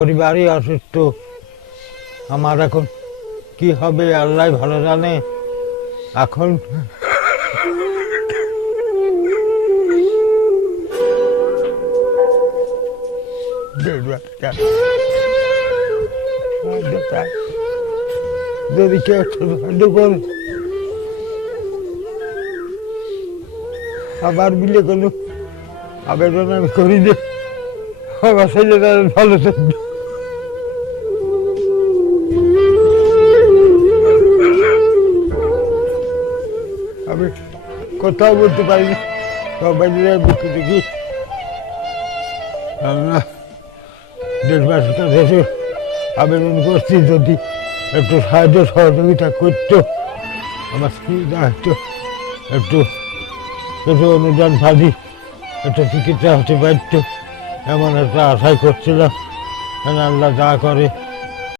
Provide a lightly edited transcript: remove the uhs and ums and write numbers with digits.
পরিবারই অসুস্থ। আমার এখন কি হবে আল্লাহ ভালো জানে। এখন যদি কেউ সাহায্য করে আবার মিলে কোনো আবেদন আমি করি যে আমার ছেলেরা ভালো থাকবে। আমি কোথাও বলতে পারি না, সবাই বুকে দেখি আমরা দেশবাসীর কাছে এসে আবেদন করছি যদি একটু সাহায্য সহযোগিতা করতো, আমার সুবিধা হতো, একটু একটু অনুদান ফাঁদি একটু চিকিৎসা হতে পারত, এমন একটা আশাই করছিলাম। আল্লাহ যা করে